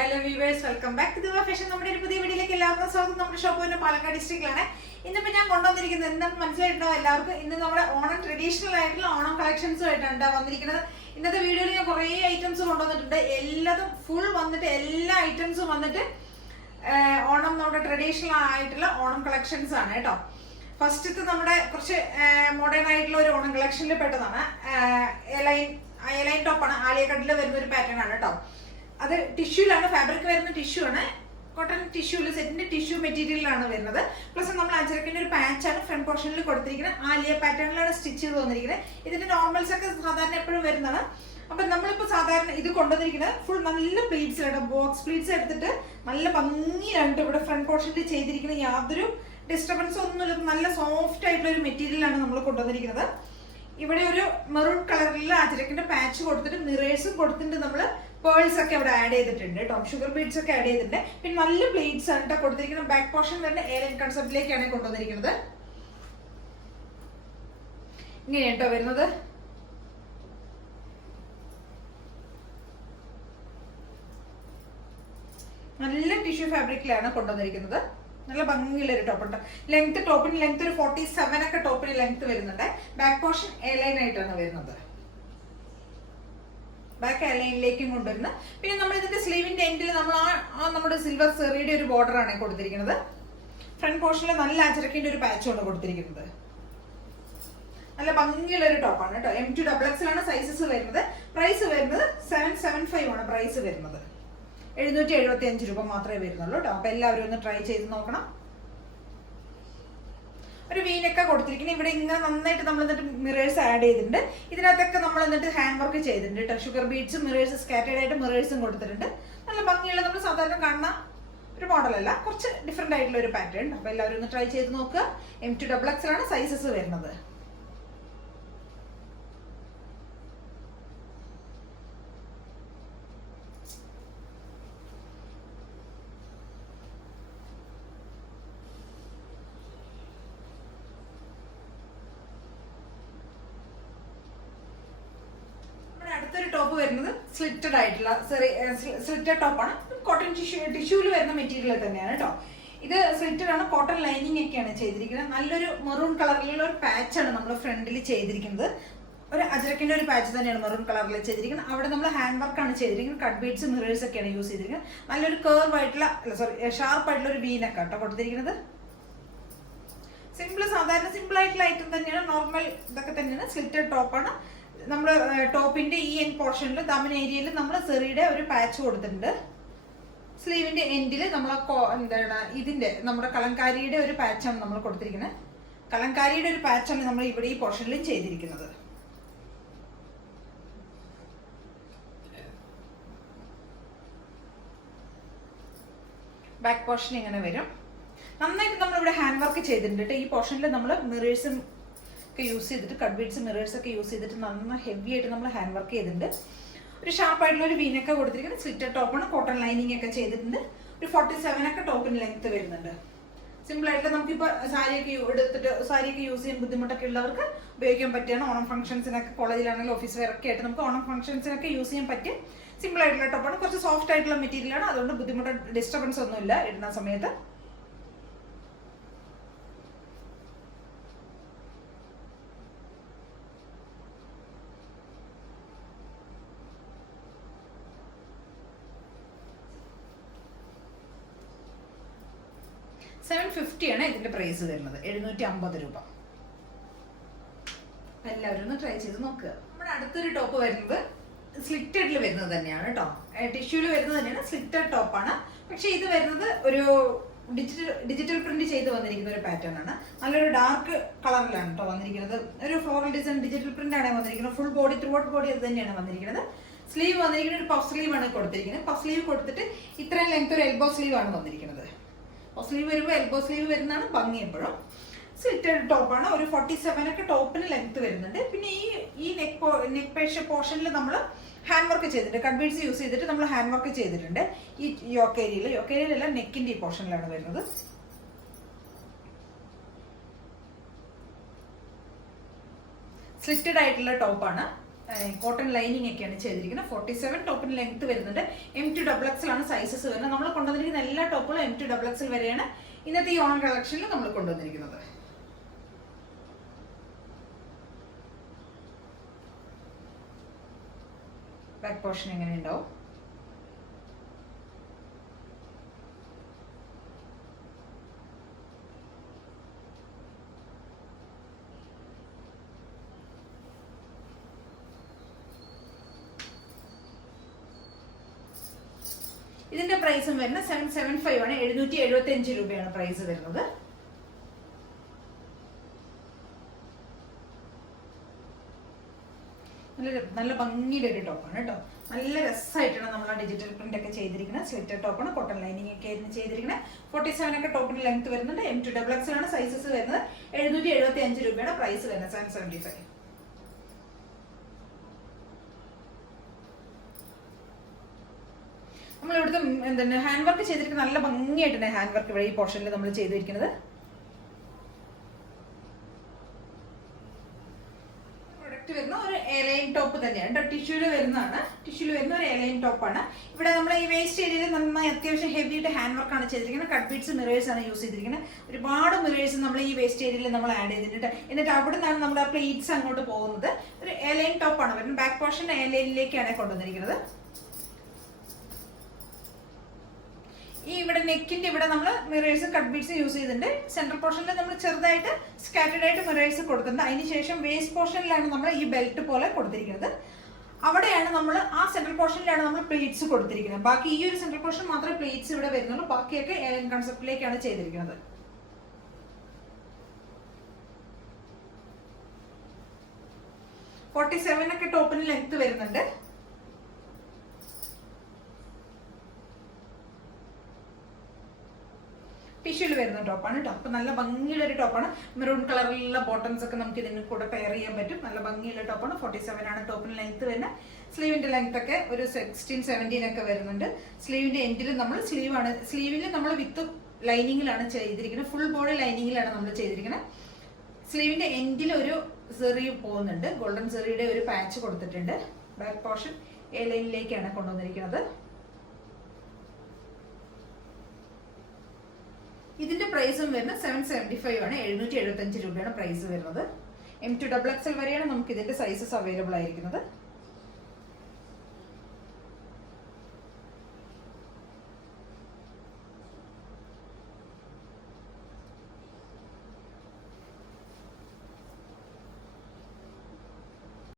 Hello viewers, welcome back to the fashion. നമ്മുടെ ഒരു പുതിയ വീഡിയോയിലേക്ക് എല്ലാവർക്കും സ്വാഗതം. നമ്മുടെ ഷോപ്പ് വരുന്നത് പാലക്കാട് ഡിസ്ട്രിക്റ്റിലാണ്. ഇന്നിപ്പോൾ ഞാൻ കൊണ്ടുവന്നിരിക്കുന്നത് എന്താണെന്ന് മനസ്സിലായിട്ടുണ്ടോ എല്ലാവർക്കും? ഇന്ന് നമ്മുടെ ഓണം ട്രഡീഷണൽ ആയിട്ടുള്ള ഓണം കളക്ഷൻസും ആയിട്ടാണ് വന്നിരിക്കുന്നത്. ഇന്നത്തെ വീഡിയോയിൽ ഞാൻ കുറേ ഐറ്റംസ് കൊണ്ടുവന്നിട്ടുണ്ട്. എല്ലാതും ഫുൾ വന്നിട്ട് എല്ലാ ഐറ്റംസും വന്നിട്ട് ഓണം നമ്മുടെ ട്രഡീഷണൽ ആയിട്ടുള്ള ഓണം കളക്ഷൻസ് ആണ് കേട്ടോ. ഫസ്റ്റത്തെ നമ്മുടെ കുറച്ച് മോഡേൺ ആയിട്ടുള്ള ഒരു ഓണം കളക്ഷനിൽ പെട്ടതാണ്. എലൈൻ ടോപ്പാണ്. ആലിയക്കട്ടിൽ വരുന്ന ഒരു പാറ്റേൺ ആണ് കേട്ടോ. അത് ടിഷ്യൂലാണ്, ഫാബ്രിക് വരുന്ന ടിഷ്യൂ ആണ്. കോട്ടൺ ടിഷ്യൂല് സെറ്റിന്റെ ടിഷ്യൂ മെറ്റീരിയലാണ് വരുന്നത്. പ്ലസ് നമ്മൾ അജരക്കിന്റെ ഒരു പാച്ചാണ് ഫ്രണ്ട് പോർഷനിൽ കൊടുത്തിരിക്കുന്നത്. ആലിയ പാറ്റേണിലാണ് സ്റ്റിച്ച് ചെയ്ത് വന്നിരിക്കുന്നത്. ഇതിന്റെ നോർമൽസ് ഒക്കെ സാധാരണ എപ്പോഴും വരുന്നതാണ്. അപ്പൊ നമ്മളിപ്പോ സാധാരണ ഇത് കൊണ്ടുവന്നിരിക്കുന്നത് ഫുൾ നല്ല പ്ലീറ്റ്സിലാണ്. ബോക്സ് പ്ലീറ്റ്സ് എടുത്തിട്ട് നല്ല ഭംഗിയാണ് ഇവിടെ ഫ്രണ്ട് പോർഷനിൽ ചെയ്തിരിക്കുന്നത്. യാതൊരു ഡിസ്റ്റർബൻസ് ഒന്നുമില്ല. നല്ല സോഫ്റ്റ് ആയിട്ടുള്ള ഒരു മെറ്റീരിയലാണ് നമ്മൾ കൊണ്ടുവന്നിരിക്കുന്നത്. ഇവിടെ ഒരു മെറൂൺ കളറിലുള്ള അജരക്കിന്റെ പാച്ച് കൊടുത്തിട്ട് മിറേഴ്സും കൊടുത്തിട്ട് നമ്മൾ പേൾസ് ഒക്കെ ഇവിടെ ആഡ് ചെയ്തിട്ടുണ്ട് കേട്ടോ. ഷുഗർ ബീഡ്സ് ഒക്കെ ആഡ് ചെയ്തിട്ടുണ്ട്. പിന്നെ നല്ല പ്ലേറ്റ്സ് ആണ് കേട്ടോ കൊടുത്തിരിക്കുന്നത്. ബാക്ക് പോർഷൻ തന്നെ എയർലൈൻ കൺസെപ്റ്റിലേക്കാണ് കൊണ്ടുവന്നിരിക്കുന്നത്. ഇങ്ങനെയാണ് കേട്ടോ വരുന്നത്. നല്ല ടിഷ്യൂ ഫാബ്രിക്കിലാണ് കൊണ്ടുവന്നിരിക്കുന്നത്. നല്ല ഭംഗിയുള്ള ഒരു ടോപ്പ് ഉണ്ട്. ടോപ്പിന് ലെങ്ത് ഒരു 47 ഒക്കെ ടോപ്പിന് ലെങ്ത് വരുന്നുണ്ട്. ബാക്ക് പോർഷൻ എയർലൈൻ ആയിട്ടാണ് വരുന്നത്. ബാക്ക് എയർലൈനിലേക്കും കൊണ്ടുവരുന്നത്. പിന്നെ നമ്മൾ ഇതിന്റെ സ്ലീവിന്റെ എൻഡിൽ നമ്മൾ നമ്മുടെ സിൽവർ സെറിയുടെ ഒരു ബോർഡർ ആണ് കൊടുത്തിരിക്കുന്നത്. ഫ്രണ്ട് പോർഷനിൽ നല്ല അച്ചരക്കിന്റെ ഒരു പാച്ചുമാണ് കൊടുത്തിരിക്കുന്നത്. നല്ല ഭംഗിയുള്ള ഒരു ടോപ്പാണ് കേട്ടോ. M2XX ആണ് സൈസസ് വരുന്നത്. പ്രൈസ് വരുന്നത് 775 ആണ് പ്രൈസ് വരുന്നത്. 775 രൂപ മാത്രമേ വരുന്നുള്ളൂ കേട്ടോ. അപ്പൊ എല്ലാവരും ഒന്ന് ട്രൈ ചെയ്ത് നോക്കണം. ഒരു വീനൊക്കെ കൊടുത്തിരിക്കുന്നത്. ഇവിടെ ഇങ്ങനെ നന്നായിട്ട് നമ്മൾ എന്നിട്ട് മിറേഴ്സ് ആഡ് ചെയ്തിട്ടുണ്ട്. ഇതിനകത്തൊക്കെ നമ്മൾ എന്നിട്ട് ഹാൻഡ് വർക്ക് ചെയ്തിട്ടുണ്ട് കേട്ടോ. ഷുഗർ ബീഡ്സും മിറേഴ്സ് സ്കാറ്റേഡ് ആയിട്ട് മിറേഴ്സും കൊടുത്തിട്ടുണ്ട്. നല്ല ഭംഗിയുള്ള നമ്മൾ സാധാരണ കാണുന്ന ഒരു മോഡലല്ല, കുറച്ച് ഡിഫറെന്റ് ആയിട്ടുള്ള ഒരു പാറ്റേൺ. അപ്പൊ എല്ലാവരും ഒന്ന് ട്രൈ ചെയ്ത് നോക്കുക. M2XX ആണ് സൈസസ് വരുന്നത്. അടുത്തൊരു ടോപ്പ് വരുന്നത് സ്ലിറ്റഡ് ആയിട്ടുള്ള സ്ലിറ്റഡ് ടോപ്പാണ്. കോട്ടൺ ടിഷ്യൂല് വരുന്ന മെറ്റീരിയൽ തന്നെയാണ് കേട്ടോ. ഇത് സ്ലിറ്റഡ് ആണ്. കോട്ടൺ ലൈനിങ് ഒക്കെയാണ് ചെയ്തിരിക്കുന്നത്. നല്ലൊരു മെറൂൺ കളറിലുള്ള ഒരു പാച്ചാണ് നമ്മൾ ഫ്രണ്ടിൽ ചെയ്തിരിക്കുന്നത്. ഒരു അജരക്കിന്റെ ഒരു പാച്ച് തന്നെയാണ് മെറൂൺ കളറിൽ ചെയ്തിരിക്കുന്നത്. അവിടെ നമ്മൾ ഹാൻഡ് വർക്കാണ് ചെയ്തിരിക്കുന്നത്. കട്ട് ബീഡ്സ് മിറേഴ്സ് ഒക്കെയാണ് യൂസ് ചെയ്തിരിക്കുന്നത്. നല്ലൊരു കർവ് ആയിട്ടുള്ള ഷാർപ്പ് ആയിട്ടുള്ള ഒരു വീനൊക്കെ കേട്ടോ കൊടുത്തിരിക്കുന്നത്. സാധാരണ സിമ്പിൾ ആയിട്ടുള്ള ഐറ്റം തന്നെയാണ്. നോർമൽ ഇതൊക്കെ തന്നെയാണ്. സ്ലിറ്റഡ് ടോപ്പാണ്. നമ്മുടെ ടോപ്പിന്റെ ഈ എൻഡ് പോർഷനിൽ ദമൻ ഏരിയയിൽ നമ്മൾ സെറിയുടെ ഒരു പാച്ച് കൊടുത്തിട്ടുണ്ട്. സ്ലീവിന്റെ എൻഡിൽ നമ്മൾ എന്താണ് ഇതിന്റെ നമ്മുടെ കലങ്കാരിയുടെ ഒരു പാച്ചാണ് നമ്മൾ കൊടുത്തിരിക്കുന്നത്. കലങ്കാരിയുടെ ഒരു പാച്ചാണ് നമ്മൾ ഇവിടെ ഈ പോർഷനിൽ ചെയ്തിരിക്കുന്നത്. ബാക്ക് പോർഷൻ ഇങ്ങനെ വരും. നന്നായിട്ട് നമ്മളിവിടെ ഹാൻഡ് വർക്ക് ചെയ്തിട്ടുണ്ട്. ഈ പോർഷനിൽ നമ്മൾ മിറേഴ്സും ഒക്കെ യൂസ് ചെയ്തിട്ട് കട്ട് ബീഡ്സ് മിറേഴ്സ് ഒക്കെ യൂസ് ചെയ്തിട്ട് നന്നായി ഹെവി ആയിട്ട് നമ്മൾ ഹാൻഡ് വർക്ക് ചെയ്തിട്ടുണ്ട്. ഒരു ഷാർപ്പായിട്ടുള്ള ഒരു വീനൊക്കെ കൊടുത്തിരിക്കുന്നത്. സ്ലിറ്റഡ് ടോപ്പാണ്. കോട്ടൺ ലൈനിങ് ഒക്കെ ചെയ്തിട്ടുണ്ട്. ഒരു 47 ഒക്കെ ടോപ്പിന് ലെങ്ത് വരുന്നുണ്ട്. സിമ്പിൾ ആയിട്ട് നമുക്കിപ്പോൾ സാരിയൊക്കെ യൂസ് ചെയ്യാൻ ബുദ്ധിമുട്ടൊക്കെ ഉള്ളവർക്ക് ഉപയോഗിക്കാൻ പറ്റിയാണ്. ഓണം ഫംഗ്ഷൻസിനൊക്കെ കോളേജിലാണെങ്കിലും ഓഫീസ് വെയർ ഒക്കെ ആയിട്ട് നമുക്ക് ഓണം ഫംഗ്ഷൻസിനൊക്കെ യൂസ് ചെയ്യാൻ പറ്റിയ സിമ്പിൾ ആയിട്ടുള്ള ടോപ്പാണ്. കുറച്ച് സോഫ്റ്റ് ആയിട്ടുള്ള മെറ്റീരിയലാണ്. അതുകൊണ്ട് ബുദ്ധിമുട്ട് ഡിസ്റ്റർബൻസ് ഒന്നുമില്ല ഇടുന്ന സമയത്ത്. $750 ആണ് ഇതിന്റെ പ്രൈസ് വരുന്നത്. 750 രൂപ. എല്ലാവരും ഒന്ന് ട്രൈ ചെയ്ത് നോക്കുക. നമ്മുടെ അടുത്തൊരു ടോപ്പ് വരുന്നത് സ്ലിറ്റഡിൽ വരുന്നത് തന്നെയാണ് കേട്ടോ. ടിഷ്യൂല് വരുന്നത് തന്നെയാണ്. സ്ലിറ്റഡ് ടോപ്പാണ്. പക്ഷെ ഇത് വരുന്നത് ഒരു ഡിജിറ്റൽ പ്രിന്റ് ചെയ്ത് വന്നിരിക്കുന്ന ഒരു പാറ്റേൺ ആണ്. നല്ലൊരു ഡാർക്ക് കളറിലാണ് കേട്ടോ വന്നിരിക്കുന്നത്. ഒരു ഫ്ലോറൽ ഡിസൈൻ ഡിജിറ്റൽ പ്രിന്റ് ആണ് വന്നിരിക്കുന്നത്. Full body through out body അത് തന്നെയാണ് വന്നിരിക്കുന്നത്. സ്ലീവ് വന്നിരിക്കുന്നത് ഒരു പഫ് സ്ലീവ് ആണ് കൊടുത്തിരിക്കുന്നത്. പഫ് സ്ലീവ് കൊടുത്തിട്ട് ഇത്രയും ലെങ്ത് ഒരു എൽബോ സ്ലീവ് ആണ് വന്നിരിക്കുന്നത്. സ്ലീവ് വരുമ്പോൾ എൽബോ സ്ലീവ് വരുന്നതാണ് ഭംഗി. എപ്പോഴും സ്ലിറ്റഡ് ടോപ്പാണ്. ഒരു 47 ഒക്കെ ടോപ്പിന് ലെങ്ത് വരുന്നുണ്ട്. പിന്നെ ഈ നെക്ക് പോർഷനിൽ നമ്മൾ ഹാൻഡ് വർക്ക് ചെയ്തിട്ടുണ്ട്. കട്ട് ബീഡ്സ് യൂസ് ചെയ്തിട്ട് നമ്മൾ ഹാൻഡ് വർക്ക് ചെയ്തിട്ടുണ്ട്. ഈ യോക്ക് ഏരിയയിലല്ല നെക്കിന്റെ ഈ പോർഷനിലാണ് വരുന്നത്. സ്ലിറ്റഡ് ആയിട്ടുള്ള ടോപ്പാണ്. കോട്ടൺ ലൈനിങ് ഒക്കെയാണ് ചെയ്തിരിക്കുന്നത്. 47 ടോപ്പിന് ലെങ്ത് വരുന്നുണ്ട്. M2XXL ആണ് സൈസസ് വരുന്നത്. നമ്മൾ കൊണ്ടുവന്നിരിക്കുന്ന എല്ലാ ടോപ്പുകളും M2XXL വരെയാണ് ഇന്നത്തെ ഈ ഓണം കളക്ഷനിൽ നമ്മൾ കൊണ്ടുവന്നിരിക്കുന്നത്. ബാക്ക് പോർഷൻ എങ്ങനെ ഉണ്ടാവും? ഇതിന്റെ പ്രൈസും വരുന്നത് 775 ആണ്. 775 രൂപയാണ് പ്രൈസ് വരുന്നത്. നല്ല ഭംഗിയുടെ ഒരു ടോപ്പാണ് കേട്ടോ. നല്ല രസമായിട്ടാണ് നമ്മൾ ആ ഡിജിറ്റൽ പ്രിന്റ് ഒക്കെ ചെയ്തിരിക്കുന്നത്. സ്ലിറ്റർ ടോപ്പാണ്, കോട്ടൺ ലൈനിങ് ഒക്കെ ആയിരുന്നു ചെയ്തിരിക്കുന്നത്. 47 ഒക്കെ ടോപ്പിന് ലെങ്ത് വരുന്നുണ്ട്. M2XXL ആണ് സൈസസ് വരുന്നത്. 775 രൂപയാണ് പ്രൈസ് വരുന്നത്. 775. നമ്മൾ ഇവിടുത്തെ എന്താണ് ഹാൻഡ് വർക്ക് ചെയ്തിരിക്കുന്നത് നല്ല ഭംഗിയായിട്ടാണ് ഹാൻഡ് വർക്ക് ഇവിടെ ഈ പോർഷനിൽ നമ്മൾ ചെയ്തിരിക്കുന്നത്. പ്രൊഡക്റ്റ് വരുന്ന ഒരു എലൈൻ ടോപ്പ് തന്നെയാണ്. ടിഷ്യൂല് വരുന്നതാണ്. ടിഷ്യൂല് വരുന്ന ഒരു എലൈൻ ടോപ്പാണ്. ഇവിടെ നമ്മൾ ഈ വേസ്റ്റ് ഏരിയയിൽ നന്നായി അത്യാവശ്യം ഹെവി ആയിട്ട് ഹാൻഡ് വർക്കാണ് ചെയ്തിരിക്കുന്നത്. കട്ട് ബീഡ്സ് മിറേഴ്സ് ആണ് യൂസ് ചെയ്തിരിക്കുന്നത്. ഒരുപാട് മിറേഴ്സ് നമ്മൾ ഈ വേസ്റ്റ് ഏരിയയിൽ നമ്മൾ ആഡ് ചെയ്തിട്ടുണ്ട്. എന്നിട്ട് അവിടെ നിന്നാണ് നമ്മുടെ പ്ലേറ്റ്സ് അങ്ങോട്ട് പോകുന്നത്. ഒരു എലൈൻ ടോപ്പാണ് വരുന്നത്. ബാക്ക് പോർഷൻ എലൈനിലേക്കാണ് കൊണ്ടുവന്നിരിക്കുന്നത്. ഈ ഇവിടെ നെക്കിന്റെ ഇവിടെ നമ്മൾ മിറേഴ്സ് കട്ട് ബീഡ്സ് യൂസ് ചെയ്തിട്ടുണ്ട്. സെൻട്രൽ പോർഷനിൽ നമ്മൾ ചെറുതായിട്ട് സ്കാറ്റേഡ് ആയിട്ട് മിറേഴ്സ് കൊടുത്തിട്ടുണ്ട്. അതിനുശേഷം വേസ്റ്റ് പോർഷനിലാണ് നമ്മൾ ഈ ബെൽറ്റ് പോലെ കൊടുത്തിരിക്കുന്നത്. അവിടെയാണ് നമ്മൾ ആ സെൻട്രൽ പോർഷനിലാണ് നമ്മൾ പ്ലേറ്റ്സ് കൊടുത്തിരിക്കുന്നത്. ബാക്കി ഈ ഒരു സെൻട്രൽ പോർഷൻ മാത്രമേ പ്ലേറ്റ്സ് ഇവിടെ വരുന്നുള്ളൂ. ബാക്കിയൊക്കെ എലൈൻ കൺസെപ്റ്റിലേക്കാണ് ചെയ്തിരിക്കുന്നത്. ഒക്കെ ടോപ്പിന് ലെങ്ത് വരുന്നുണ്ട്. ടിഷ്യൂല് വരുന്ന ടോപ്പാണ് കേട്ടോ. അപ്പൊ നല്ല ഭംഗിയുള്ള ഒരു ടോപ്പാണ്. മെറൂൺ കളറിലുള്ള ബോട്ടംസ് ഒക്കെ നമുക്ക് ഇതിന് കൂടെ പെയർ ചെയ്യാൻ പറ്റും. നല്ല ഭംഗിയുള്ള ടോപ്പാണ്. 47 ആണ് ടോപ്പിന് ലെങ്ത് വരുന്നത്. സ്ലീവിന്റെ ലെങ്ത് ഒക്കെ ഒരു 16, 17 ഒക്കെ വരുന്നുണ്ട്. സ്ലീവിന്റെ എൻഡിൽ നമ്മൾ സ്ലീവിൽ നമ്മൾ വിത്ത് ലൈനിങ്ങിലാണ് ചെയ്തിരിക്കുന്നത്. ഫുൾ ബോഡി ലൈനിങ്ങിലാണ് നമ്മൾ ചെയ്തിരിക്കുന്നത്. സ്ലീവിന്റെ എൻഡിൽ ഒരു സെറി പോകുന്നുണ്ട്. ഗോൾഡൻ സെറിയുടെ ഒരു പാച്ച് കൊടുത്തിട്ടുണ്ട്. ബാക്ക് പോർഷൻ എ ലൈനിലേക്കാണ് കൊണ്ടുവന്നിരിക്കുന്നത്. ഇതിന്റെ പ്രൈസും വരുന്നത് 775 ആണ്. 775 രൂപയാണ് പ്രൈസ് വരുന്നത്. M2XXL വരെയാണ് നമുക്ക് ഇതിന്റെ സൈസസ് അവൈലബിൾ ആയിരിക്കുന്നത്.